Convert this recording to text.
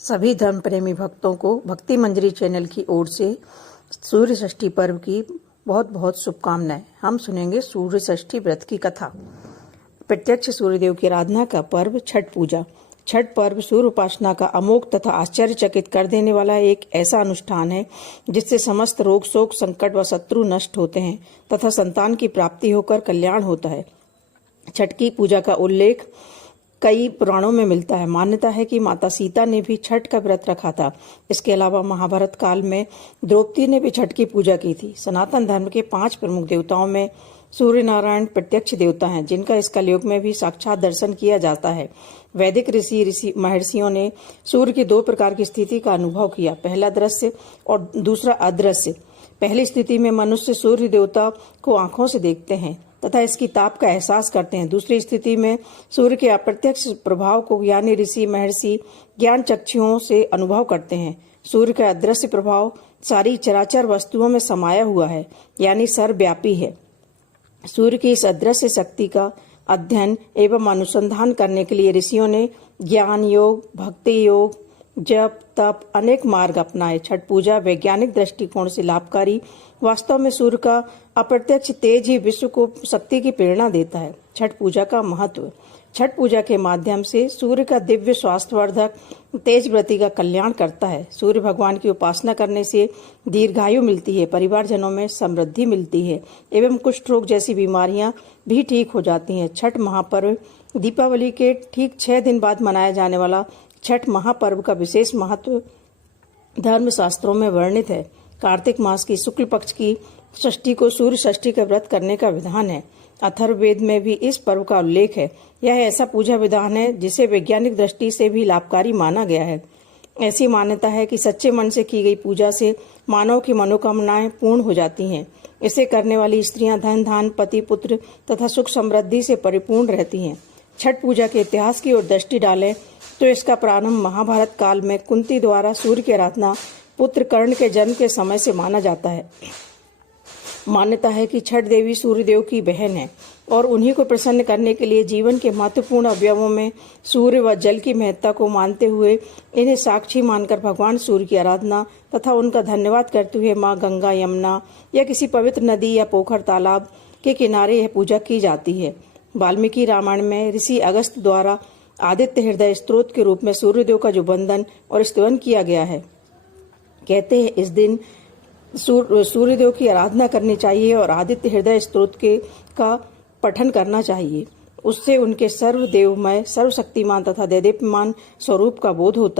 सभी धर्म प्रेमी भक्तों को भक्ति मंजरी चैनल की ओर से सूर्य षष्ठी पर्व की बहुत बहुत शुभकामनाएं। हम सुनेंगे सूर्य षष्ठी व्रत की कथा। प्रत्यक्ष सूर्यदेव की आराधना का पर्व छठ पूजा। छठ पर्व सूर्य उपासना का अमोघ तथा आश्चर्यचकित कर देने वाला एक ऐसा अनुष्ठान है जिससे समस्त रोग शोक संकट व शत्रु नष्ट होते हैं तथा संतान की प्राप्ति होकर कल्याण होता है। छठ की पूजा का उल्लेख कई पुराणों में मिलता है। मान्यता है कि माता सीता ने भी छठ का व्रत रखा था। इसके अलावा महाभारत काल में द्रौपदी ने भी छठ की पूजा की थी। सनातन धर्म के 5 प्रमुख देवताओं में सूर्य नारायण प्रत्यक्ष देवता हैं, जिनका इस कलयुग में भी साक्षात दर्शन किया जाता है। वैदिक ऋषि महर्षियों ने सूर्य की 2 प्रकार की स्थिति का अनुभव किया, पहला दृश्य और दूसरा अदृश्य। पहली स्थिति में मनुष्य सूर्य देवता को आंखों से देखते हैं तथा इसकी ताप का एहसास करते हैं। दूसरी स्थिति में सूर्य के अप्रत्यक्ष प्रभाव को ज्ञानी ऋषि महर्षि ज्ञान चक्षुओं से अनुभव करते हैं। सूर्य का अदृश्य प्रभाव सारी चराचर वस्तुओं में समाया हुआ है, यानी सर्वव्यापी है। सूर्य की इस अदृश्य शक्ति का अध्ययन एवं अनुसंधान करने के लिए ऋषियों ने ज्ञान योग, भक्ति योग, जप तप अनेक मार्ग अपनाए। छठ पूजा वैज्ञानिक दृष्टिकोण से लाभकारी। वास्तव में सूर्य का अप्रत्यक्ष तेज ही विश्व को शक्ति की प्रेरणा देता है। छठ पूजा का महत्व। छठ पूजा के माध्यम से सूर्य का दिव्य स्वास्थ्यवर्धक तेज व्रती का कल्याण करता है। सूर्य भगवान की उपासना करने से दीर्घायु मिलती है, परिवारजनों में समृद्धि मिलती है एवं कुष्ठ रोग जैसी बीमारियां भी ठीक हो जाती हैं। छठ महापर्व दीपावली के ठीक 6 दिन बाद मनाया जाने वाला छठ महापर्व का विशेष महत्व धर्म शास्त्रों में वर्णित है। कार्तिक मास की शुक्ल पक्ष की षष्ठी को सूर्य षष्ठी का व्रत करने का विधान है। अथर्ववेद में भी इस पर्व का उल्लेख है। यह ऐसा पूजा विधान है जिसे वैज्ञानिक दृष्टि से भी लाभकारी माना गया है। ऐसी मान्यता है कि सच्चे मन से की गई पूजा से मानव की मनोकामनाएं पूर्ण हो जाती हैं। इसे करने वाली स्त्रियां धन धान पति पुत्र तथा सुख समृद्धि से परिपूर्ण रहती हैं। छठ पूजा के इतिहास की ओर दृष्टि डालें तो इसका प्रारंभ महाभारत काल में कुंती द्वारा सूर्य की आराधना पुत्र कर्ण के जन्म के समय से माना जाता है। मान्यता है कि छठ देवी सूर्यदेव की बहन है और उन्हीं को प्रसन्न करने के लिए जीवन के महत्वपूर्ण अवयवों में सूर्य व जल की महत्ता को मानते हुए इन्हें साक्षी मानकर भगवान सूर्य की आराधना तथा उनका धन्यवाद करते हुए माँ गंगा, यमुना या किसी पवित्र नदी या पोखर तालाब के किनारे यह पूजा की जाती है। वाल्मीकि रामायण में ऋषि अगस्त द्वारा आदित्य हृदय स्तोत्र के रूप में सूर्यदेव का जो वंदन और स्तवन किया गया है। कहते हैं इस दिन सूर्यदेव की आराधना करनी चाहिए और आदित्य हृदय स्तोत्र का पठन करना चाहिए। उससे उनके सर्वदेवमय सर्वशक्तिमान तथा देदीप्यमान स्वरूप का बोध होता है।